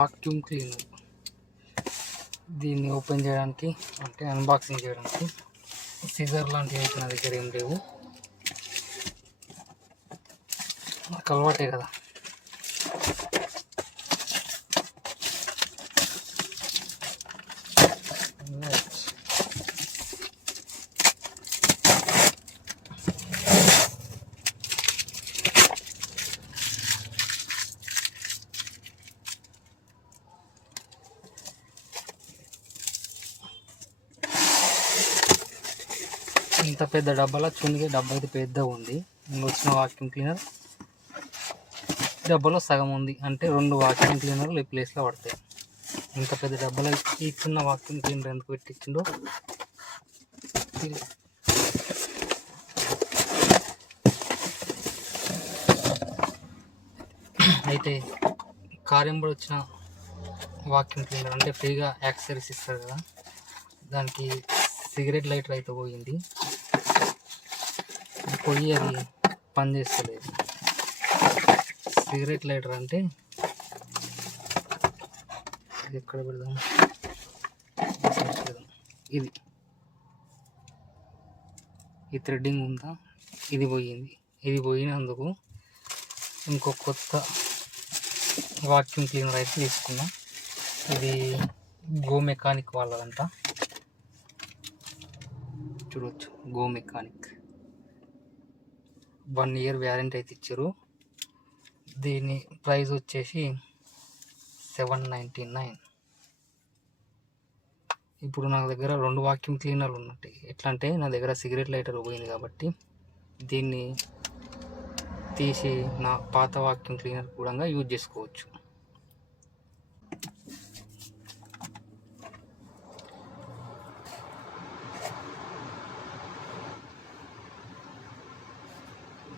Vacuum cleaner దీన్ని open చేయడానికి అంటే అన్బాక్సింగ్ చేయడానికి సీజర్ లాంటివి అయితే నా దగ్గర ఏం లేవు. నాకు అలవాటే కదా. ఇంత పెద్ద డబ్బాలో? చునికి డబ్బా అయితే పెద్దగా ఉంది. వచ్చిన వాక్యూమ్ క్లీనర్ డబ్బాలో సగం ఉంది. అంటే రెండు వాక్యూమ్ క్లీనర్లు ఈ ప్లేస్లో పడతాయి. ఇంత పెద్ద డబ్బాలో ఈ చిన్న వాక్యూమ్ క్లీనర్ ఎందుకు పెట్టించిండో? అయితే కార్యంబడి వచ్చిన వాక్యూమ్ క్లీనర్ అంటే ఫ్రీగా యాక్సెసరీస్ ఇస్తారు కదా. దానికి సిగరెట్ లైటర్ అయితే పోయింది. పొయ్యి అది పనిచేస్తలేదు సిగరెట్ లైటర్ అంటే ఇది ఎక్కడ పెడదాం? పెడదాం. ఇది. ఈ థ్రెడ్డింగ్ ఉందా? ఇది పోయింది. ఇది పోయినందుకు ఇంకో కొత్త వాక్యూమ్ క్లీనర్ అయితే తీసుకున్నా. ఇది గో మెకానిక్ వాళ్ళదంట. చూడవచ్చు Go Mechanic. One year warranty అయితే ఇచ్చారు. దీని ప్రైస్ వచ్చేసి సెవెన్ నైంటీ నైన్. ఇప్పుడు నా దగ్గర రెండు వాక్యూమ్ క్లీనర్లు ఉన్నట్టు. ఎట్లా అంటే నా దగ్గర సిగరెట్ లైటర్ పోయింది కాబట్టి దీన్ని తీసి నా పాత వాక్యూమ్ క్లీనర్ కూడా యూజ్ చేసుకోవచ్చు.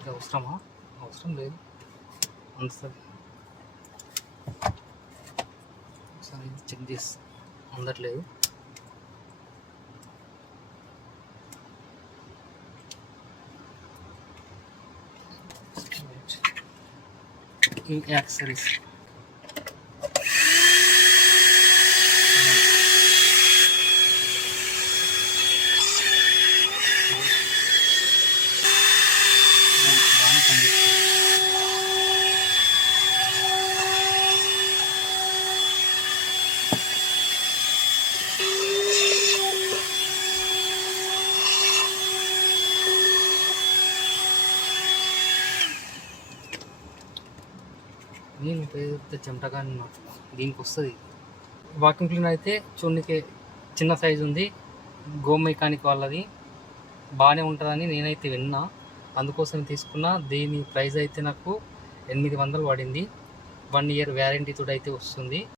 ఇది అవసరమా అవసరం లేదు అందుతుంది ఒకసారి ఇది చెక్ చేసి అందట్లేదు ఈ యాక్సరీస్ బాగానే నేను పెద్ద నాకు దీనికి వస్తుంది. వాకింగ్ క్లీన్ అయితే చూడనికి చిన్న సైజు ఉంది. గో మెకానిక్ వాళ్ళది. బాగానే ఉంటుందని నేనైతే విన్నా. అందుకోసం తీసుకున్న దీని ప్రైస్ అయితే నాకు ఎనిమిది వందలు పడింది. వన్ ఇయర్ వ్యారంటీతో అయితే వస్తుంది.